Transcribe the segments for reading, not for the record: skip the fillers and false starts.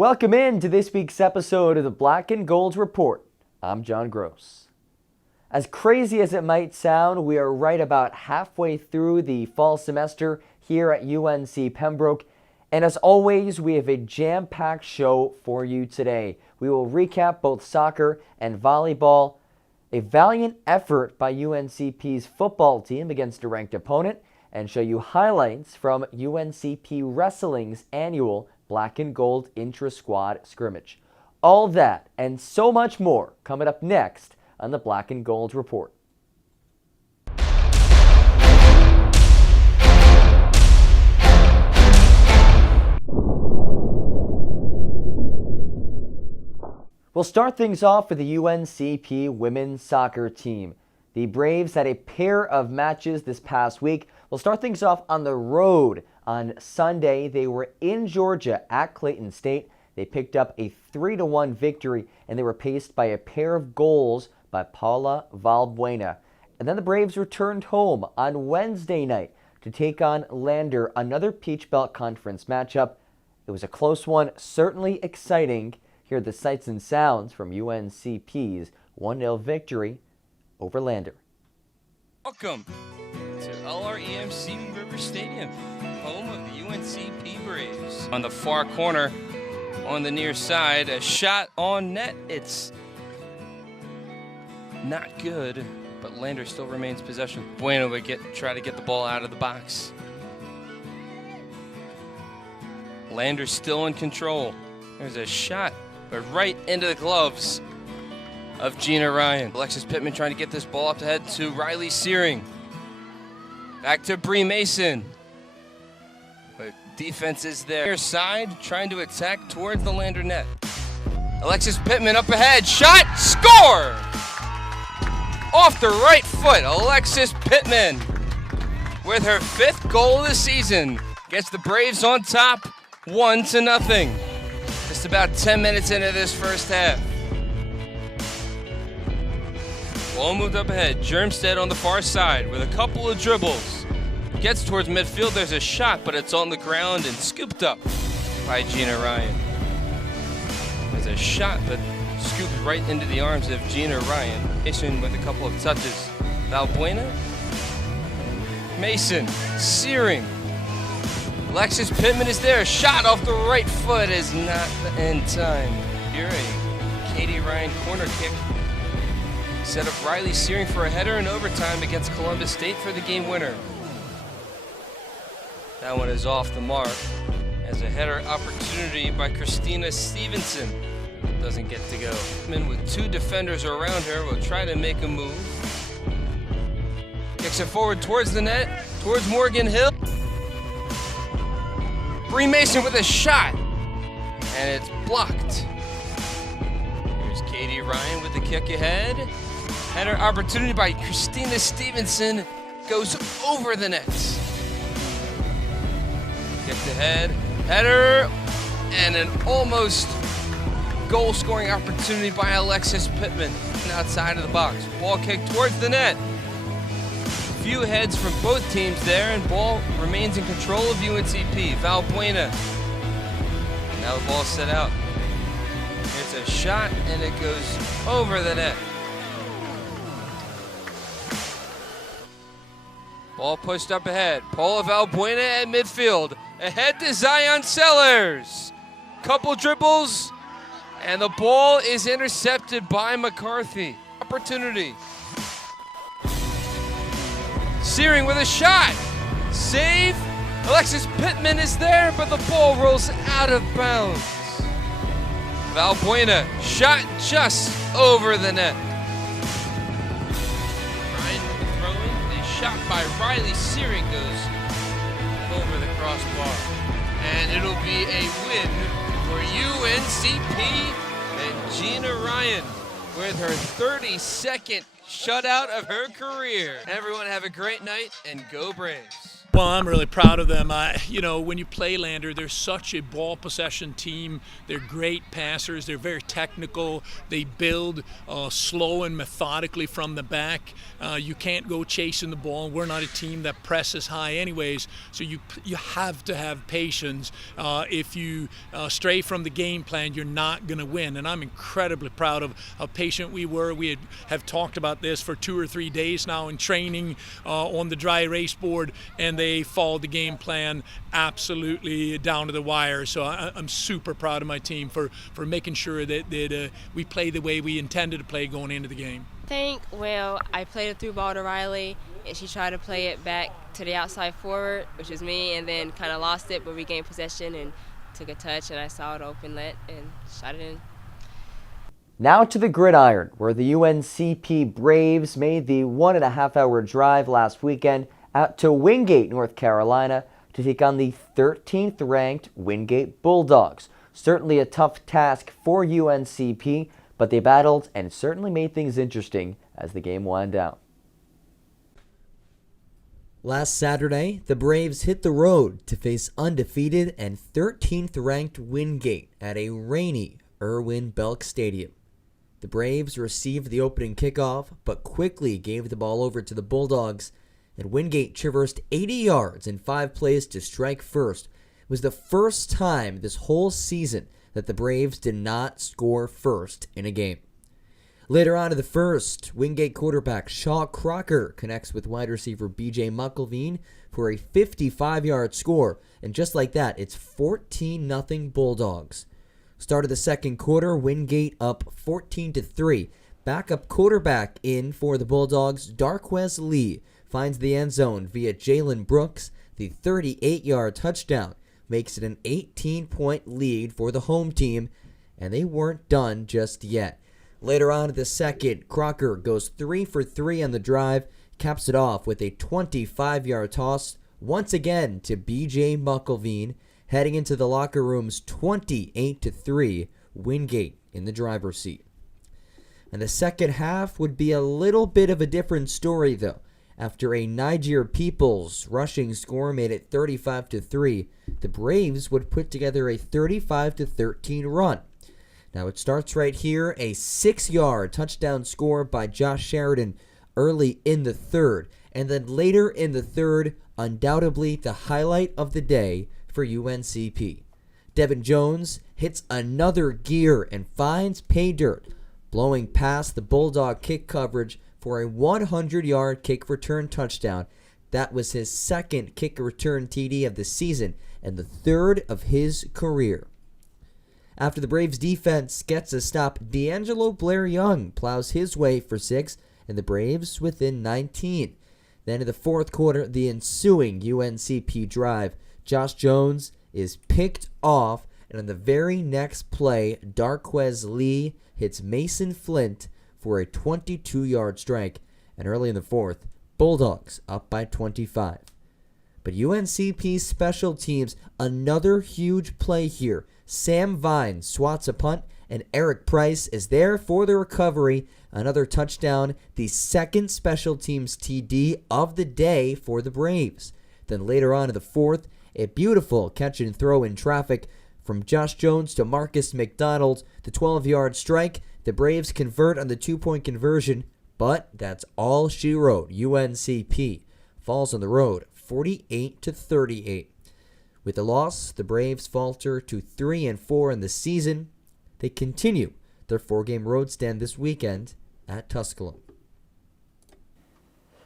Welcome in to this week's episode of the Black and Gold Report. I'm John Gross. As crazy as it might sound, we are right about halfway through the fall semester here at UNC Pembroke. And as always, we have a jam-packed show for you today. We will recap both soccer and volleyball, a valiant effort by UNCP's football team against a ranked opponent, and show you highlights from UNCP Wrestling's annual Black and Gold Intra-Squad Scrimmage. All that and so much more coming up next on the Black and Gold Report. We'll start things off with the UNCP women's soccer team. The Braves had a pair of matches this past week. We'll start things off on the road. On Sunday, they were in Georgia at Clayton State. They picked up a 3-1 victory, and they were paced by a pair of goals by Paula Valbuena. And then the Braves returned home on Wednesday night to take on Lander, another Peach Belt Conference matchup. It was a close one, certainly exciting. Here are the sights and sounds from UNCP's 1-0 victory over Lander. Welcome to LREMC River Stadium, home of the UNCP Braves. On the far corner, on the near side, a shot on net. It's not good, but Lander still remains possession. Bueno would try to get the ball out of the box. Lander still in control. There's a shot, but right into the gloves of Gina Ryan. Alexis Pittman trying to get this ball up to head to Riley Searing. Back to Bree Mason. But defense is there. Near side, trying to attack towards the Lander net. Alexis Pittman up ahead. Shot! Score! Off the right foot, Alexis Pittman, with her 5th goal of the season, gets the Braves on top, 1-0. Just about 10 minutes into this first half. Ball moved up ahead. Germstead on the far side with a couple of dribbles. Gets towards midfield. There's a shot, but it's on the ground and scooped up by Gina Ryan. There's a shot, but scooped right into the arms of Gina Ryan. Mason with a couple of touches. Valbuena. Mason. Searing. Alexis Pittman is there. Shot off the right foot is not in time. Here a Katie Ryan corner kick. Set up Riley Searing for a header in overtime against Columbus State for the game winner. That one is off the mark as a header opportunity by Christina Stevenson. Doesn't get to go. With 2 defenders around her, will try to make a move. Kicks it forward towards the net, towards Morgan Hill. Bree Mason with a shot, and it's blocked. Here's Katie Ryan with the kick ahead. Header opportunity by Christina Stevenson, goes over the net. Kicked ahead, header, and an almost goal-scoring opportunity by Alexis Pittman outside of the box. Ball kicked towards the net. Few heads from both teams there, and ball remains in control of UNCP. Valbuena. Now the ball set out. It's a shot, and it goes over the net. Ball pushed up ahead. Paula Valbuena at midfield. Ahead to Zion Sellers. Couple dribbles, and the ball is intercepted by McCarthy. Opportunity. Searing with a shot. Save. Alexis Pittman is there, but the ball rolls out of bounds. Valbuena. Shot just over the net. Ryan throwing. A shot by Riley Searing goes over the crossbar. And it'll be a win for UNCP and Gina Ryan with her 32nd shutout of her career. Everyone have a great night and go Braves. Well, I'm really proud of them. When you play Lander, they're such a ball possession team. They're great passers. They're very technical. They build slow and methodically from the back. You can't go chasing the ball. We're not a team that presses high anyways, so you have to have patience. If you stray from the game plan, you're not going to win. And I'm incredibly proud of how patient we were. We have talked about this for 2 or 3 days now in training on the dry erase board, and they followed the game plan absolutely down to the wire. So I'm super proud of my team for making sure that we play the way we intended to play going into the game. I played a through ball to Riley, and she tried to play it back to the outside forward, which is me, and then kind of lost it, but regained possession and took a touch, and I saw it open let and shot it in. Now to the gridiron, where the UNCP Braves made the 1.5-hour drive last weekend out to Wingate, North Carolina, to take on the 13th ranked Wingate Bulldogs. Certainly a tough task for UNCP, but they battled and certainly made things interesting as the game wound down. Last Saturday, the Braves hit the road to face undefeated and 13th ranked Wingate at a rainy Irwin Belk Stadium. The Braves received the opening kickoff, but quickly gave the ball over to the Bulldogs, and Wingate traversed 80 yards in 5 plays to strike first. It was the first time this whole season that the Braves did not score first in a game. Later on in the first, Wingate quarterback Shaw Crocker connects with wide receiver B.J. Muckelveen for a 55-yard score, and just like that, it's 14-0 Bulldogs. Start of the second quarter, Wingate up 14-3. Backup quarterback in for the Bulldogs, Darquez Lee, finds the end zone via Jalen Brooks. The 38-yard touchdown makes it an 18-point lead for the home team, and they weren't done just yet. Later on in the second, Crocker goes 3 for 3 on the drive, caps it off with a 25-yard toss, once again to B.J. Muckelveen, heading into the locker room's 28-3 Wingate in the driver's seat. And the second half would be a little bit of a different story, though. After a Niger Peoples rushing score made it 35-3, the Braves would put together a 35-13 run. Now it starts right here, a 6-yard touchdown score by Josh Sheridan early in the third. And then later in the third, undoubtedly the highlight of the day for UNCP. Devin Jones hits another gear and finds pay dirt, blowing past the Bulldog kick coverage for a 100-yard kick return touchdown. That was his second kick return TD of the season and the third of his career. After the Braves defense gets a stop, D'Angelo Blair Young plows his way for 6, and the Braves within 19. Then in the fourth quarter, the ensuing UNCP drive, Josh Jones is picked off, and on the very next play, Darquez Lee hits Mason Flint for a 22-yard strike, and early in the fourth, Bulldogs up by 25. But UNCP's special teams, another huge play here. Sam Vine swats a punt, and Eric Price is there for the recovery. Another touchdown, the second special teams TD of the day for the Braves. Then later on in the fourth, a beautiful catch and throw in traffic from Josh Jones to Marcus McDonald. The 12-yard strike. The Braves convert on the 2-point conversion, but that's all she wrote. UNCP falls on the road 48-38. With the loss, the Braves falter to 3-4 in the season. They continue their 4-game road stand this weekend at Tusculum.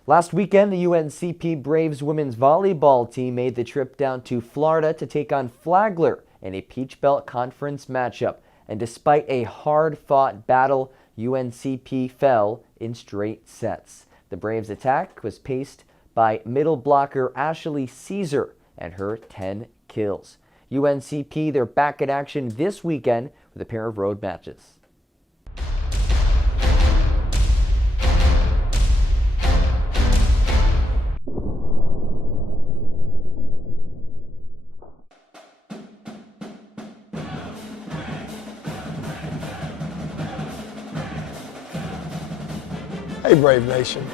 Last weekend, the UNCP Braves women's volleyball team made the trip down to Florida to take on Flagler in a Peach Belt Conference matchup. And despite a hard-fought battle, UNCP fell in straight sets. The Braves' attack was paced by middle blocker Ashley Caesar and her 10 kills. UNCP, they're back in action this weekend with a pair of road matches. Hey Brave Nation,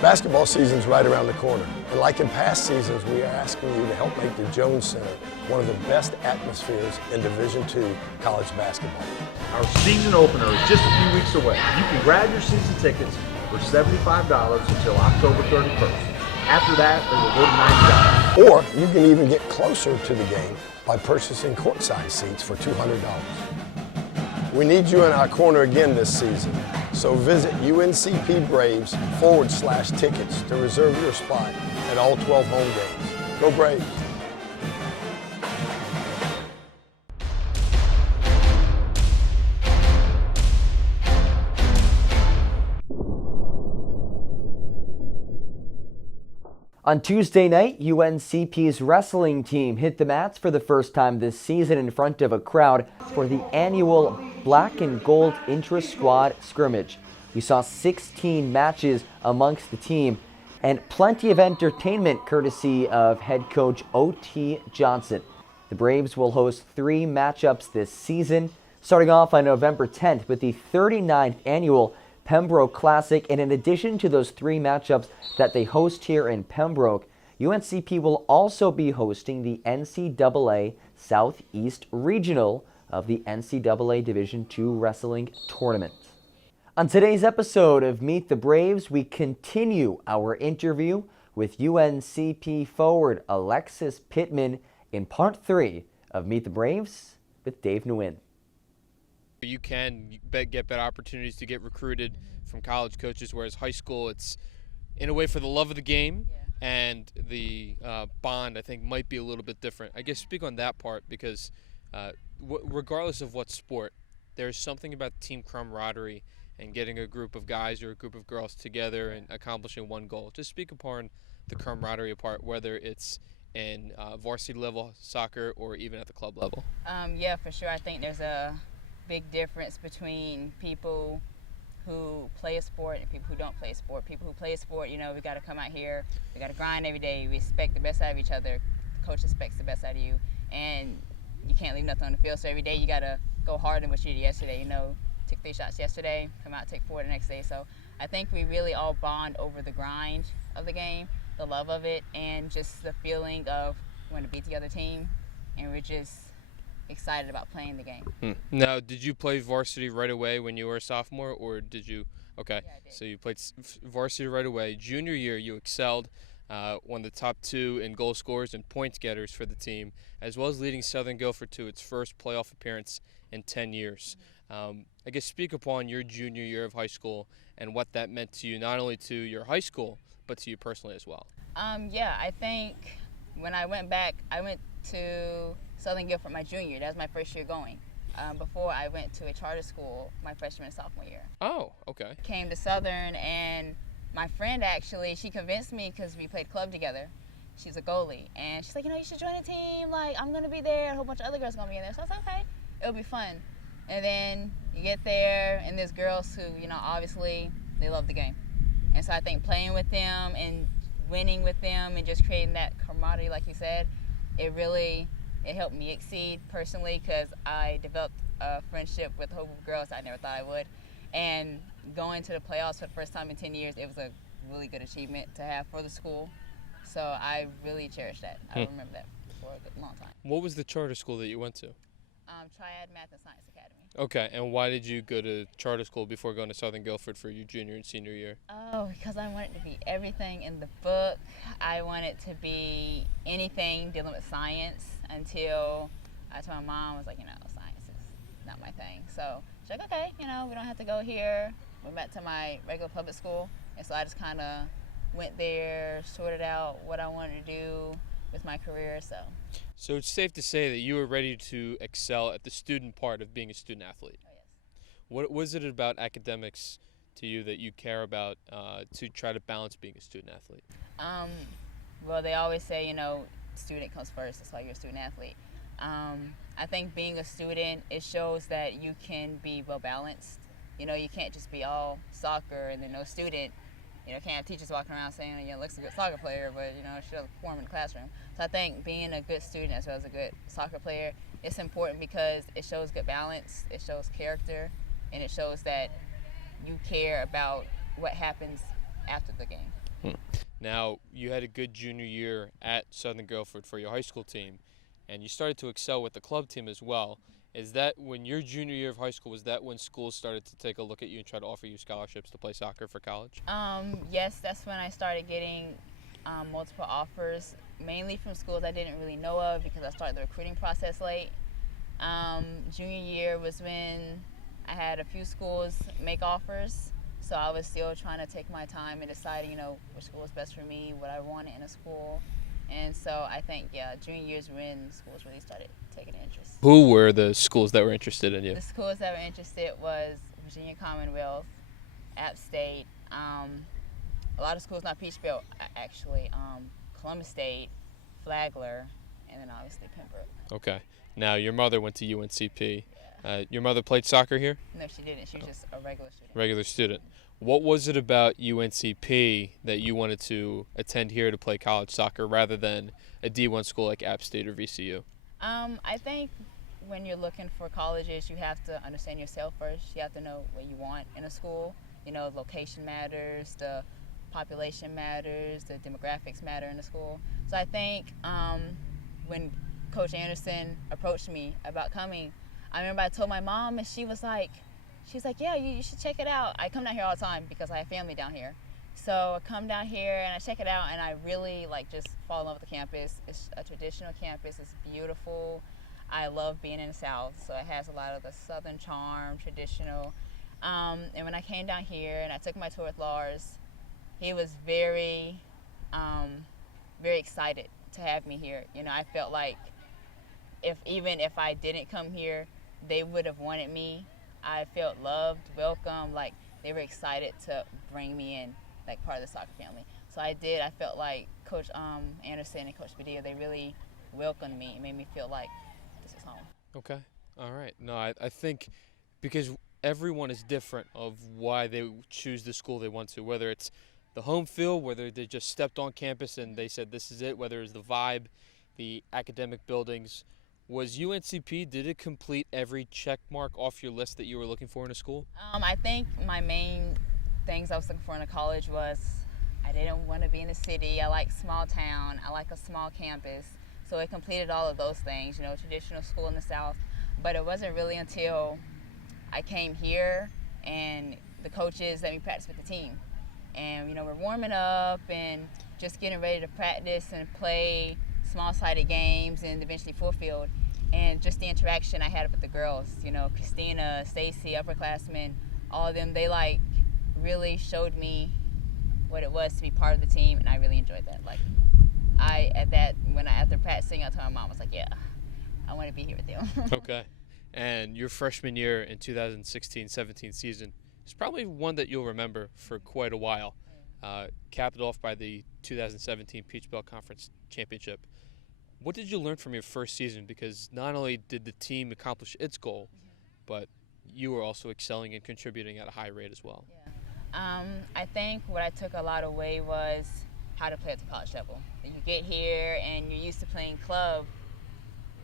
Basketball season's right around the corner, and like in past seasons, we are asking you to help make the Jones Center one of the best atmospheres in Division II college basketball. Our season opener is just a few weeks away. You can grab your season tickets for $75 until October 31st. After that, they will go to $90. Or you can even get closer to the game by purchasing courtside seats for $200. We need you in our corner again this season, so visit UNCP Braves /tickets to reserve your spot at all 12 home games. Go Braves! On Tuesday night, UNCP's wrestling team hit the mats for the first time this season in front of a crowd for the annual Black and Gold Intra-Squad Scrimmage. We saw 16 matches amongst the team and plenty of entertainment courtesy of head coach O.T. Johnson. The Braves will host 3 matchups this season, starting off on November 10th with the 39th annual Pembroke Classic, and in addition to those 3 matchups that they host here in Pembroke, UNCP will also be hosting the NCAA Southeast Regional of the NCAA Division II Wrestling Tournament. On today's episode of Meet the Braves, we continue our interview with UNCP forward Alexis Pittman in part 3 of Meet the Braves with Dave Nguyen. You can get better opportunities to get recruited from college coaches, whereas high school, it's in a way for the love of the game, and the bond, I think, might be a little bit different. I guess speak on that part because regardless of what sport, there's something about team camaraderie and getting a group of guys or a group of girls together and accomplishing one goal. Just speak upon the camaraderie part, whether it's in varsity level soccer or even at the club level. Yeah, for sure. I think there's a big difference between people who play a sport and people who don't play a sport. People who play a sport, we got to come out here, we got to grind every day, we expect the best out of each other, the coach expects the best out of you, and you can't leave nothing on the field. So every day you got to go harder than what you did yesterday. Took 3 shots yesterday, come out, take 4 the next day. So I think we really all bond over the grind of the game, the love of it, and just the feeling of wanting to beat the other team, and we're just excited about playing the game. Now, did you play varsity right away when you were a sophomore, or did you? Okay, Yeah, I did. So you played varsity right away. Junior year, you excelled, one of the top 2 in goal scorers and points getters for the team, as well as leading Southern Guilford to its first playoff appearance in 10 years. I guess speak upon your junior year of high school and what that meant to you, not only to your high school, but to you personally as well. Yeah, I think when I went back, I went to Southern Guilford my junior year. That was my first year going. Before I went to a charter school my freshman and sophomore year. Oh, okay. Came to Southern, and my friend actually, she convinced me because we played club together. She's a goalie, and she's like, you should join a team. Like, I'm going to be there. A whole bunch of other girls are going to be in there. So I was like, okay, it'll be fun. And then you get there, and there's girls who, obviously they love the game. And so I think playing with them and winning with them and just creating that camaraderie, like you said, it helped me exceed personally because I developed a friendship with a whole group of girls I never thought I would. And going to the playoffs for the first time in 10 years, it was a really good achievement to have for the school. So I really cherish that. I remember that for a good long time. What was the charter school that you went to? Triad Math and Science Academy. Okay, and why did you go to charter school before going to Southern Guilford for your junior and senior year? Oh, because I wanted to be everything in the book. I wanted to be anything dealing with science until I told my mom, I was like, science is not my thing. So she's like, okay, we don't have to go here. Went back to my regular public school. And so I just kind of went there, sorted out what I wanted to do with my career. So it's safe to say that you were ready to excel at the student part of being a student athlete. Oh, yes. What was it about academics to you that you care about to try to balance being a student athlete? Well, they always say, student comes first. That's why you're a student athlete. I think being a student, it shows that you can be well balanced. You can't just be all soccer and then no student. Can't have teachers walking around saying, looks a good soccer player, but, she doesn't perform in the classroom. So I think being a good student as well as a good soccer player, it's important because it shows good balance, it shows character, and it shows that you care about what happens after the game. Now, you had a good junior year at Southern Guilford for your high school team, and you started to excel with the club team as well. Is that when your junior year of high school, was that when schools started to take a look at you and try to offer you scholarships to play soccer for college? Yes, that's when I started getting multiple offers, mainly from schools I didn't really know of because I started the recruiting process late. Junior year was when I had a few schools make offers, so I was still trying to take my time and deciding, which school was best for me, what I wanted in a school. And so I think, junior year is when schools really started taking interest. Who were the schools that were interested in you? The schools that were interested was Virginia Commonwealth, App State, a lot of schools, not Peach Belt, actually, Columbus State, Flagler, and then obviously Pembroke. Okay. Now, your mother went to UNCP. Your mother played soccer here? No, she didn't. She was just a regular student. Regular student. What was it about UNCP that you wanted to attend here to play college soccer rather than a D1 school like App State or VCU? I think when you're looking for colleges, you have to understand yourself first. You have to know what you want in a school. Location matters, the population matters, the demographics matter in the school. So I think when Coach Anderson approached me about coming, I remember I told my mom, and she was like, yeah, you should check it out. I come down here all the time because I have family down here. So I come down here and I check it out, and I really just fall in love with the campus. It's a traditional campus. It's beautiful. I love being in the South, so it has a lot of the Southern charm, traditional. And when I came down here and I took my tour with Lars, he was very, very excited to have me here. I felt like even if I didn't come here, they would have wanted me. I felt loved, welcome, like they were excited to bring me in, like part of the soccer family. So I did. I felt like Coach Anderson and Coach Padilla, they really welcomed me and made me feel like this is home. Okay. All right. No, I think because everyone is different of why they choose the school they want to, whether it's the home field, whether they just stepped on campus and they said this is it, whether it's the vibe, the academic buildings. Was UNCP, did it complete every check mark off your list that you were looking for in a school? I think my main things I was looking for in a college was I didn't want to be in the city. I like small town. I like a small campus. So it completed all of those things, traditional school in the South. But it wasn't really until I came here and the coaches let me practice with the team. And, we're warming up and just getting ready to practice and play small-sided games and eventually full field. And just the interaction I had with the girls, Christina, Stacy, upperclassmen, all of them, they really showed me what it was to be part of the team, and I really enjoyed that. After practicing, I told my mom, I was like, yeah, I want to be here with you. Okay. And your freshman year in 2016-17 season is probably one that you'll remember for quite a while. Capped off by the 2017 Peach Belt Conference Championship. What did you learn from your first season? Because not only did the team accomplish its goal, but you were also excelling and contributing at a high rate as well. Yeah. I think what I took a lot away was how to play at the college level. You get here and you're used to playing club.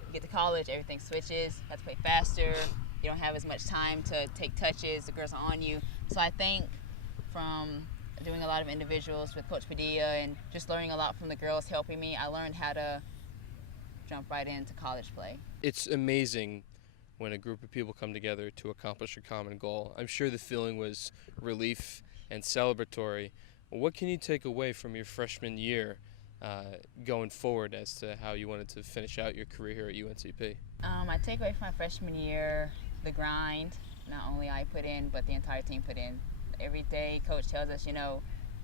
You get to college, everything switches. You have to play faster. You don't have as much time to take touches. The girls are on you. So I think from doing a lot of individuals with Coach Padilla and just learning a lot from the girls helping me, I learned how to jump right into college play. It's amazing when a group of people come together to accomplish a common goal. I'm sure the feeling was relief and celebratory. What can you take away from your freshman year going forward as to how you wanted to finish out your career here at UNCP? I take away from my freshman year the grind, not only I put in, but the entire team put in. Every day, Coach tells us,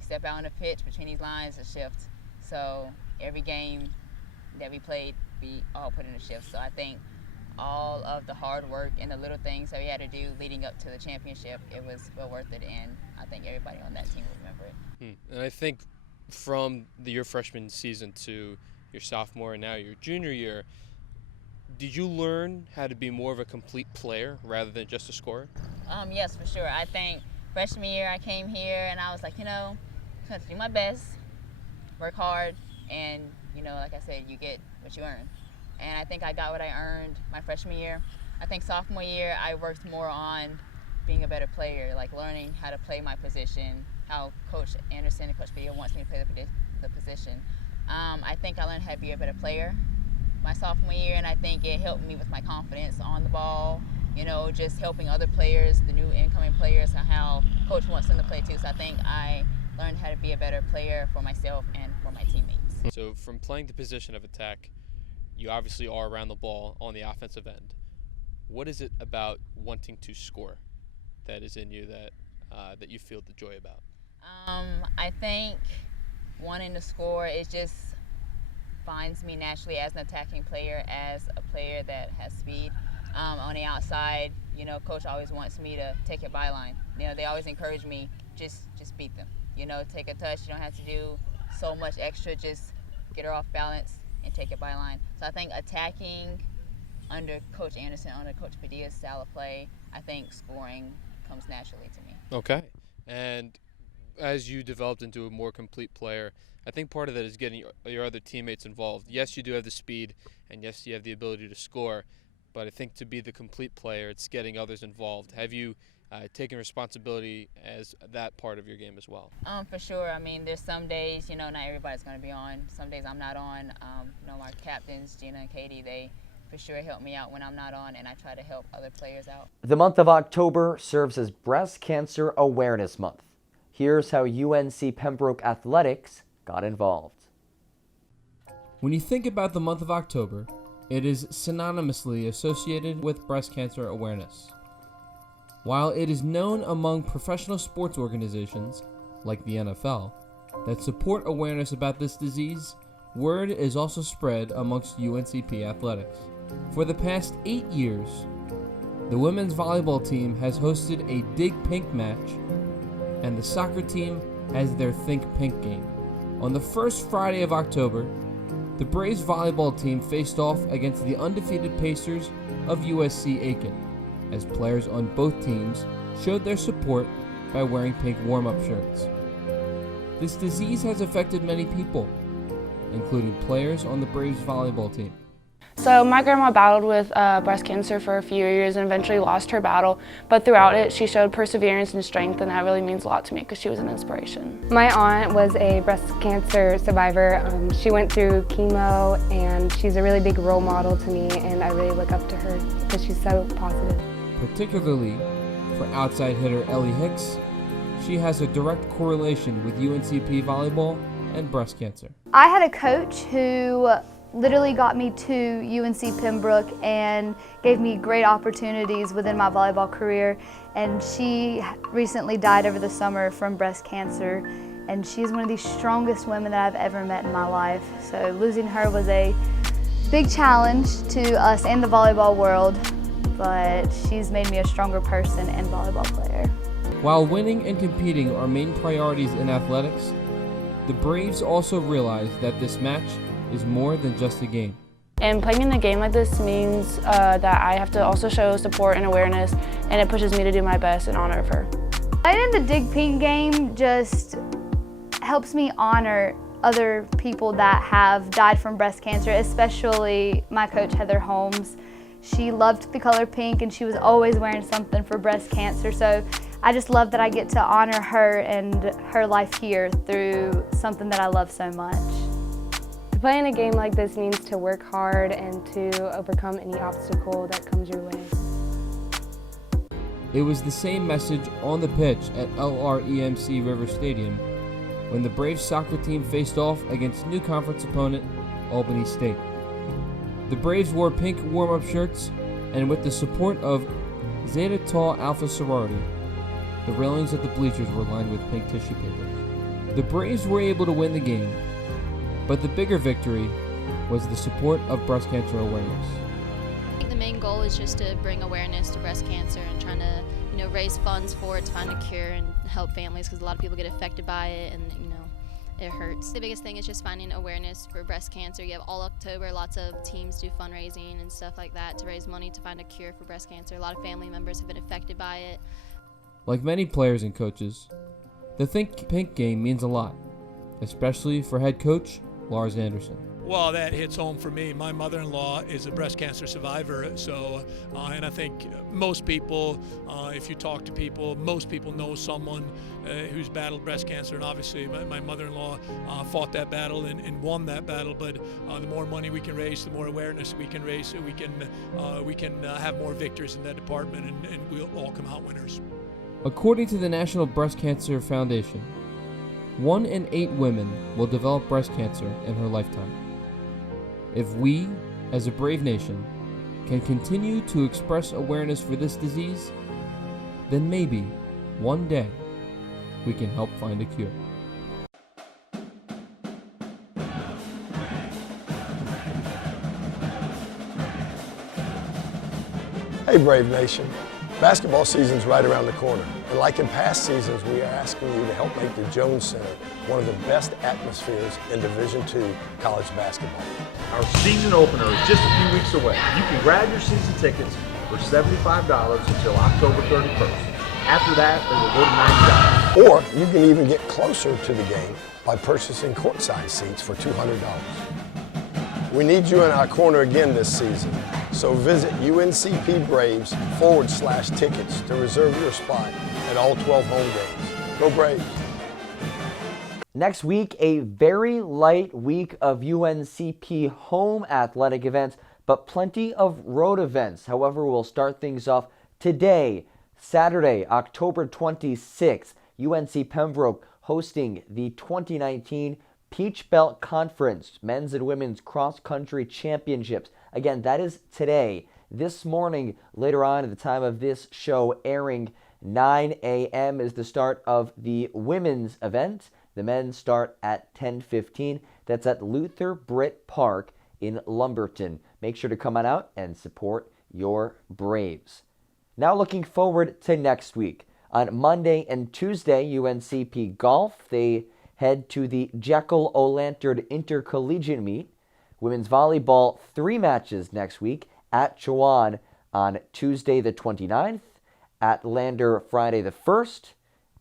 step out on the pitch between these lines, a shift. So every game that we played, we all put in a shift. So I think all of the hard work and the little things that we had to do leading up to the championship, it was well worth it, and I think everybody on that team will remember it. And I think from your freshman season to your sophomore and now your junior year, did you learn how to be more of a complete player rather than just a scorer? Yes, for sure. I think freshman year I came here and I was like, I'm going to do my best, work hard, and, like I said, you get what you earn. And I think I got what I earned my freshman year. I think sophomore year I worked more on being a better player, like learning how to play my position, how Coach Anderson and Coach Padilla wants me to play the position. I think I learned how to be a better player my sophomore year, and I think it helped me with my confidence on the ball, just helping other players, the new incoming players, and how Coach wants them to play too. So I think I learned how to be a better player for myself and for my teammates. So from playing the position of attack, you obviously are around the ball on the offensive end. What is it about wanting to score that is in you that you feel the joy about? I think wanting to score is just finds me naturally as an attacking player, as a player that has speed. On the outside, Coach always wants me to take a byline. They always encourage me, just beat them. Take a touch. You don't have to do so much extra. Just get her off balance and take a byline. So I think attacking under Coach Anderson, under Coach Padilla's style of play, I think scoring comes naturally to me. Okay. And as you developed into a more complete player, I think part of that is getting your other teammates involved. Yes, you do have the speed, and yes, you have the ability to score, but I think to be the complete player, it's getting others involved. Have you taken responsibility as that part of your game as well? For sure. I mean, there's some days, not everybody's going to be on. Some days I'm not on. My captains, Gina and Katie, they for sure help me out when I'm not on, and I try to help other players out. The month of October serves as Breast Cancer Awareness Month. Here's how UNC Pembroke Athletics got involved. When you think about the month of October, it is synonymously associated with breast cancer awareness. While it is known among professional sports organizations, like the NFL, that support awareness about this disease, word is also spread amongst UNCP athletics. For the past 8 years, the women's volleyball team has hosted a Dig Pink match, and the soccer team has their Think Pink game. On the first Friday of October, the Braves volleyball team faced off against the undefeated Pacers of USC Aiken, as players on both teams showed their support by wearing pink warm-up shirts. This disease has affected many people, including players on the Braves volleyball team. So my grandma battled with breast cancer for a few years and eventually lost her battle, but throughout it she showed perseverance and strength, and that really means a lot to me because she was an inspiration. My aunt was a breast cancer survivor. She went through chemo, and she's a really big role model to me, and I really look up to her because she's so positive. Particularly for outside hitter Ellie Hicks, she has a direct correlation with UNCP volleyball and breast cancer. I had a coach who literally got me to UNC Pembroke and gave me great opportunities within my volleyball career, and she recently died over the summer from breast cancer, and she's one of the strongest women that I've ever met in my life. So losing her was a big challenge to us and the volleyball world, but she's made me a stronger person and volleyball player. While winning and competing are main priorities in athletics, the Braves also realize that this match is more than just a game. And playing in a game like this means that I have to also show support and awareness, and it pushes me to do my best in honor of her. Playing in the Dig Pink game just helps me honor other people that have died from breast cancer, especially my coach Heather Holmes. She loved the color pink, and she was always wearing something for breast cancer, so I just love that I get to honor her and her life here through something that I love so much. To play in a game like this means to work hard and to overcome any obstacle that comes your way. It was the same message on the pitch at LREMC River Stadium when the Braves soccer team faced off against new conference opponent Albany State. The Braves wore pink warm-up shirts, and with the support of Zeta Tau Alpha Sorority, the railings of the bleachers were lined with pink tissue paper. The Braves were able to win the game, but the bigger victory was the support of breast cancer awareness. I think the main goal is just to bring awareness to breast cancer and trying to, raise funds for it to find a cure and help families, because a lot of people get affected by it and, it hurts. The biggest thing is just finding awareness for breast cancer. You have all October, lots of teams do fundraising and stuff like that to raise money to find a cure for breast cancer. A lot of family members have been affected by it. Like many players and coaches, the Think Pink game means a lot, especially for head coach Lars Anderson. Well, that hits home for me. My mother-in-law is a breast cancer survivor, so and I think most people, if you talk to people, most people know someone who's battled breast cancer. And obviously, my mother-in-law fought that battle and won that battle. But the more money we can raise, the more awareness we can raise, so we can have more victories in that department, and we'll all come out winners. According to the National Breast Cancer Foundation, 1 in 8 women will develop breast cancer in her lifetime. If we, as a brave nation, can continue to express awareness for this disease, then maybe, one day, we can help find a cure. Hey Brave Nation, basketball season's right around the corner. And like in past seasons, we are asking you to help make the Jones Center one of the best atmospheres in Division II college basketball. Our season opener is just a few weeks away. You can grab your season tickets for $75 until October 31st. After that, they will go to $90. Or you can even get closer to the game by purchasing courtside seats for $200. We need you in our corner again this season, so visit UNCP Braves /tickets to reserve your spot at all 12 home games. Go Braves! Next week, a very light week of UNCP home athletic events, but plenty of road events. However, we'll start things off today, Saturday, October 26th, UNC Pembroke hosting the 2019 Peach Belt Conference Men's and Women's Cross Country Championships. Again, that is today. This morning, later on at the time of this show airing, 9 a.m. is the start of the women's event. The men start at 10:15. That's at Luther Britt Park in Lumberton. Make sure to come on out and support your Braves. Now looking forward to next week. On Monday and Tuesday, UNCP Golf, they head to the Jekyll O'Lantern Intercollegiate Meet. Women's volleyball, 3 matches next week at Chowan on Tuesday the 29th, at Lander Friday the 1st,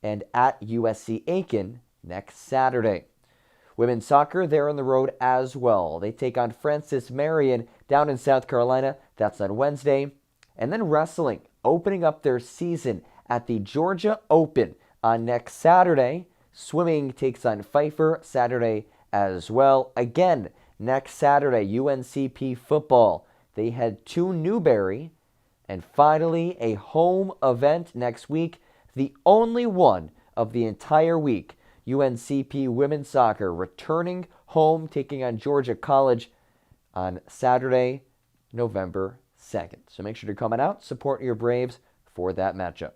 and at USC Aiken next Saturday. Women's soccer, they're on the road as well. They take on Francis Marion down in South Carolina. That's on Wednesday. And then wrestling, opening up their season at the Georgia Open on next Saturday. Swimming takes on Pfeiffer Saturday as well. Again, next Saturday, UNCP football. They head to Newberry. And finally, a home event next week, the only one of the entire week. UNCP women's soccer returning home, taking on Georgia College on Saturday, November 2nd. So make sure to come on out, support your Braves for that matchup.